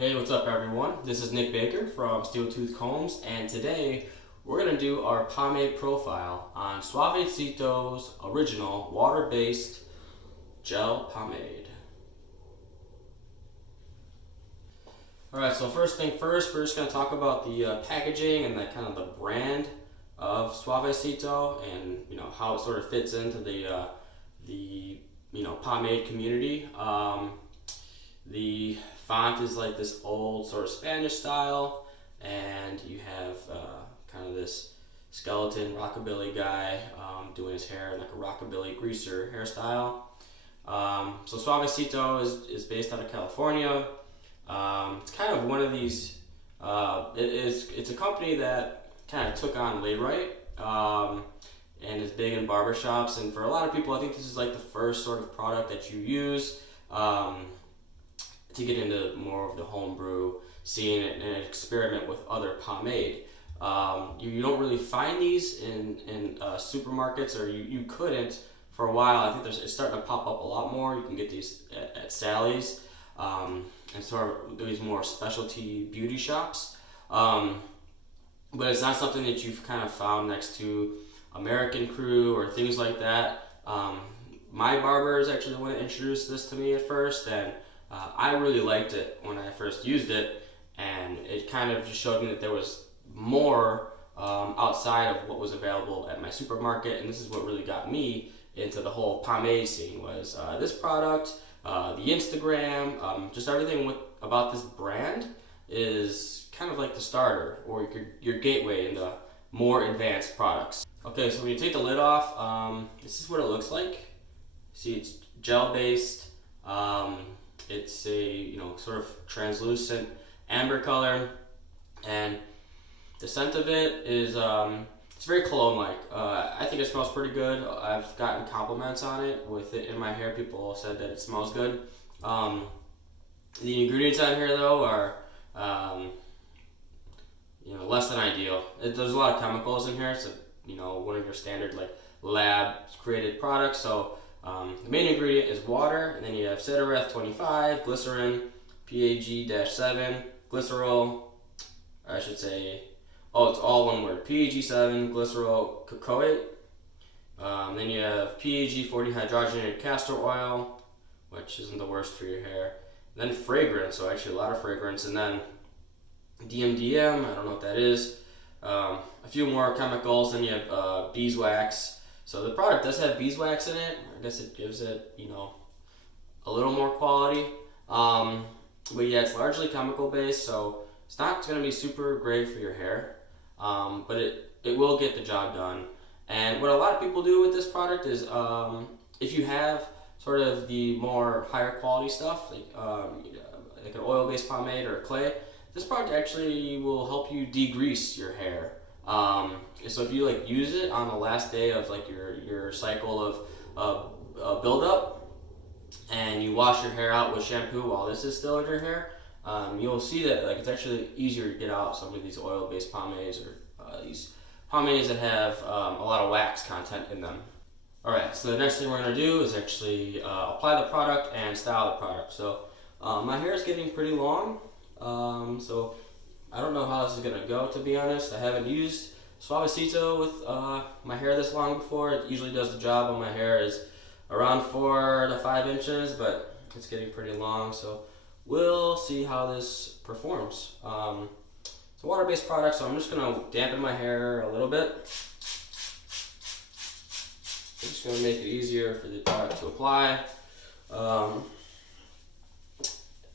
Hey, what's up everyone? This is Nick Baker from Steeltooth Combs, and today we're going to do our pomade profile on Suavecito's original water-based gel pomade. Alright, so first thing first, we're just going to talk about the packaging and the brand of Suavecito, and how it sort of fits into the pomade community. The font is like this old sort of Spanish style, and you have kind of this skeleton rockabilly guy doing his hair in like a rockabilly greaser hairstyle. So Suavecito is based out of California. It's kind of one of these. It's a company that kind of took on Layrite and is big in barbershops. And for a lot of people, I think this is like the first sort of product that you use to get into more of the homebrew scene and experiment with other pomade. You don't really find these in supermarkets, or you couldn't for a while. I think it's starting to pop up a lot more. You can get these at Sally's and sort of these more specialty beauty shops. But it's not something that you've kind of found next to American Crew or things like that. My barber is actually the one that introduced this to me at first, and I really liked it when I first used it, and it kind of just showed me that there was more outside of what was available at my supermarket. And this is what really got me into the whole pomade scene, was this product, the Instagram, just everything about this brand is kind of like the starter or your gateway into more advanced products. Okay, so when you take the lid off, this is what it looks like. See, it's gel based. It's a sort of translucent amber color, and the scent of it is it's very cologne-like. I think it smells pretty good. I've gotten compliments on it with it in my hair. People said that it smells good. The ingredients on here though are less than ideal. There's a lot of chemicals in here. It's one of your standard like lab created products. So the main ingredient is water, and then you have Citareth 25, glycerin, PAG-7, glycerol, I should say, it's all one word, PAG-7, glycerol cocoate. Then you have PAG-40 hydrogenated castor oil, which isn't the worst for your hair. And then fragrance, so actually a lot of fragrance, and then DMDM, I don't know what that is. A few more chemicals, then you have beeswax. So the product does have beeswax in it. I guess it gives it, a little more quality. But yeah, it's largely chemical based, so it's not going to be super great for your hair. But it will get the job done. And what a lot of people do with this product is, if you have sort of the more higher quality stuff, like an oil-based pomade or a clay, this product actually will help you degrease your hair. So if you use it on the last day of your cycle of buildup, and you wash your hair out with shampoo while this is still in your hair, you'll see that it's actually easier to get out some of these oil-based pomades or these pomades that have a lot of wax content in them. Alright, so the next thing we're going to do is actually apply the product and style the product. So my hair is getting pretty long, so I don't know how this is going to go, to be honest. I haven't used Suavecito with my hair this long before. It usually does the job when my hair is around 4 to 5 inches, but it's getting pretty long, so we'll see how this performs. It's a water-based product, so I'm just going to dampen my hair a little bit. I'm just going to make it easier for the product to apply.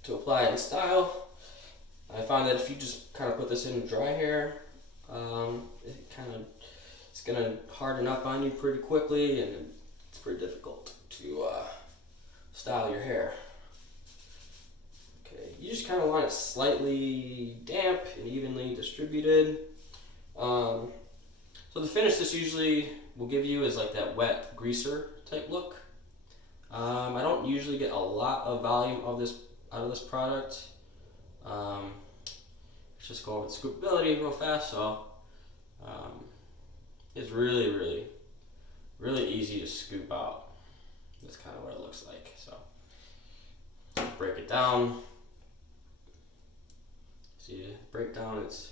In style. I find that if you just kind of put this in dry hair, it's gonna harden up on you pretty quickly, and it's pretty difficult to style your hair. Okay, you just kind of want it slightly damp and evenly distributed. So the finish this usually will give you is like that wet greaser type look. I don't usually get a lot of volume out of this product. Let's just go over the scoopability real fast. So it's really easy to scoop out. That's kind of what it looks like. So break it down. breakdown, it's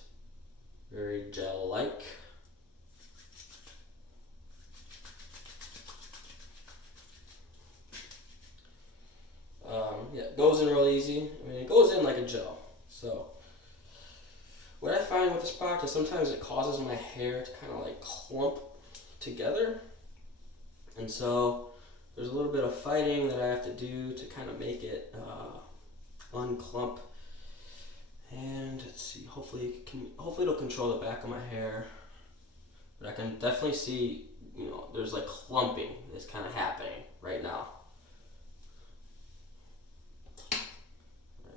very gel-like. Yeah, it goes in real easy. I mean, it goes in like a gel. So what I find with this product is sometimes it causes my hair to kind of like clump together. And so there's a little bit of fighting that I have to do to kind of make it unclump. And let's see, hopefully it'll control the back of my hair. But I can definitely see, you know, there's like clumping that's kind of happening right now.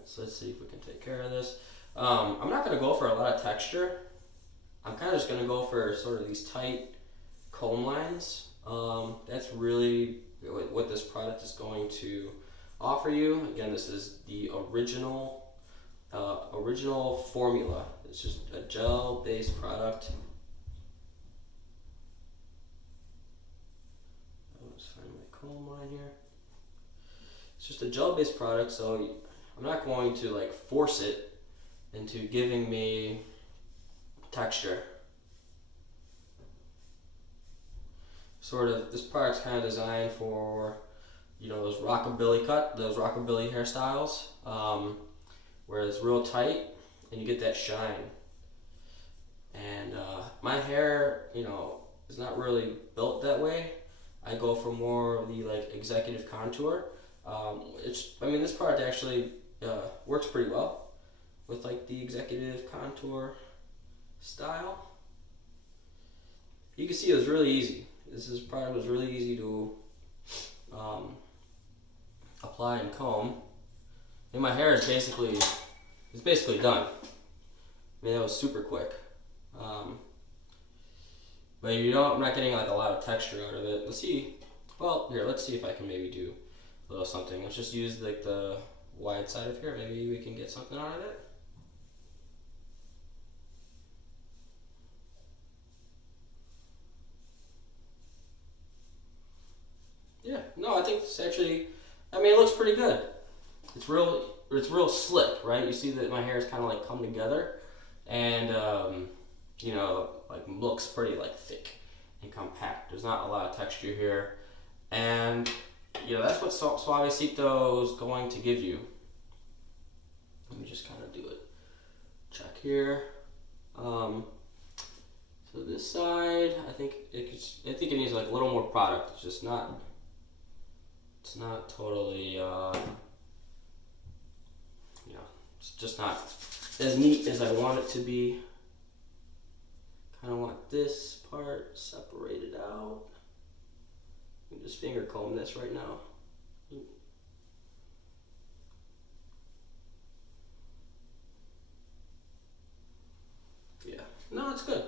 So let's see if we can take care of this. I'm not going to go for a lot of texture. I'm kind of just going to go for sort of these tight comb lines. That's really what this product is going to offer you. Again, this is the original formula. It's just a gel-based product. Let's find my comb line here. It's just a gel-based product, so I'm not going to like force it into giving me texture. Sort of, this product's kind of designed for, you know, those rockabilly hairstyles, where it's real tight and you get that shine. And my hair, you know, is not really built that way. I go for more of the like executive contour. This product actually works pretty well with like the executive contour style. You can see it was really easy. This product was really easy to apply and comb. And my hair is basically done. I mean, that was super quick. But I'm not getting like a lot of texture out of it. Let's see. Well, here, let's see if I can maybe do a little something. Let's just use like the wide side of here. Maybe we can get something out of it. Yeah, no, I think it's actually, I mean, it looks pretty good. It's real slick, right? You see that my hair is kind of like come together, and you know, like looks pretty like thick and compact. There's not a lot of texture here, and you know, that's what Suavecito is going to give you. Let me just kind of do it. Check here. So this side, I think it needs like a little more product. It's just not. It's not totally. You know, it's just not as neat as I want it to be. Kind of want this part separated out. You can just finger comb this right now. Yeah, no, it's good.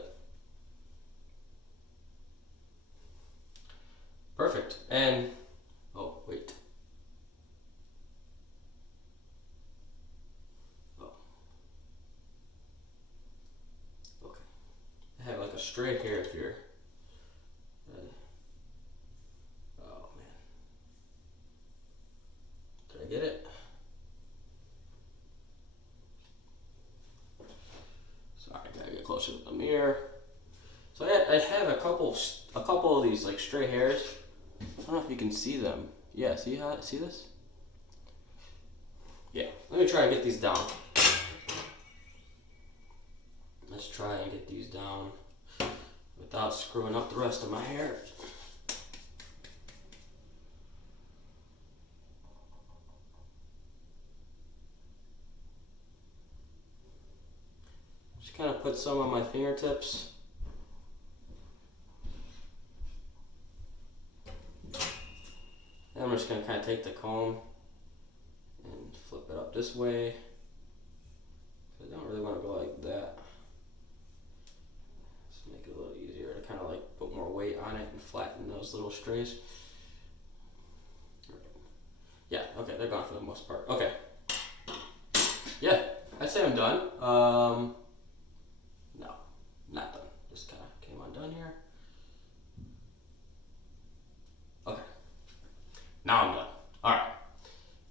Perfect. And, oh, wait. Oh. Okay. I have like a straight hair here. Oh, man. Did I get it? Sorry, I gotta get closer to the mirror. So I have a couple of these like stray hairs. I don't know if you can see them. Yeah, see this? Yeah, let me try and get these down. Let's try and get these down without screwing up the rest of my hair. Just kind of put some on my fingertips. And I'm just going to kind of take the comb and flip it up this way. I don't really want to go like that. Just make it a little easier to kind of like put more weight on it and flatten those little strays. Yeah, okay, they're gone for the most part. Okay. Yeah, I'd say I'm done. No, not done. Just kind of came undone here. Okay. Now I'm done. All right.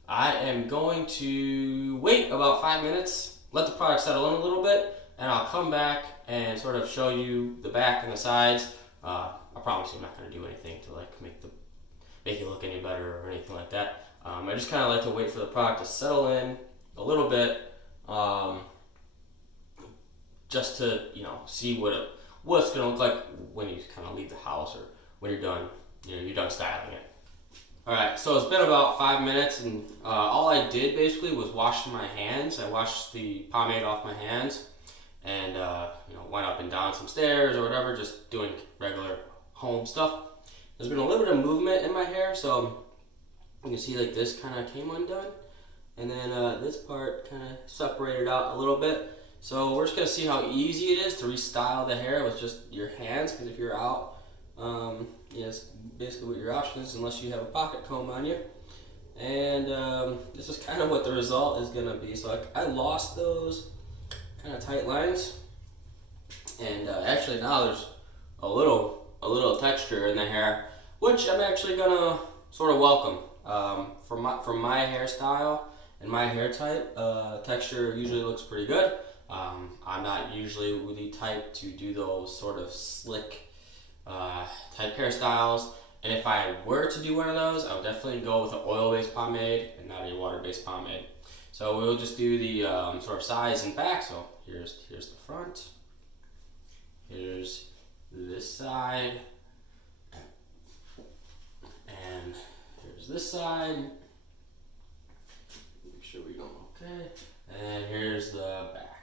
I am going to wait about 5 minutes let the product settle in a little bit, and I'll come back and sort of show you the back and the sides. I promise you I'm not going to do anything to like make it look any better or anything like that. I just kind of like to wait for the product to settle in a little bit, just to see what it's going to look like when you kind of leave the house or when you're done styling it. Alright, so it's been about 5 minutes, and all I did basically was wash my hands. I washed the pomade off my hands and went up and down some stairs or whatever, just doing regular home stuff. There's been a little bit of movement in my hair, so you can see like this kind of came undone, and then this part kind of separated out a little bit. So we're just going to see how easy it is to restyle the hair with just your hands, because if you're out, it's basically what your option is unless you have a pocket comb on you. And this is kind of what the result is going to be. So I lost those kind of tight lines, and actually now there's a little texture in the hair, which I'm actually going to sort of welcome. From my hairstyle and my hair type, texture usually looks pretty good. I'm not usually the type to do those sort of slick type hairstyles, and if I were to do one of those, I would definitely go with an oil-based pomade and not a water-based pomade. So we'll just do the sort of sides and back. So here's the front, here's this side, and here's this side. Make sure we go okay, and here's the back.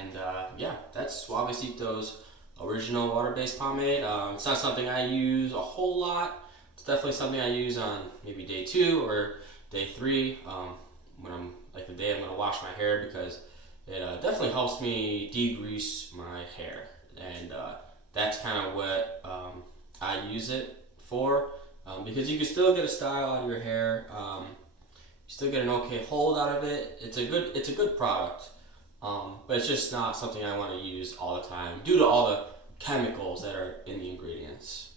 And yeah, that's Suavecito's original water-based pomade. It's not something I use a whole lot. It's definitely something I use on maybe day 2 or day 3 when I'm like the day I'm gonna wash my hair, because it definitely helps me degrease my hair, and that's kind of what I use it for, because you can still get a style out of your hair. You still get an okay hold out of it. It's a good product. But it's just not something I want to use all the time due to all the chemicals that are in the ingredients.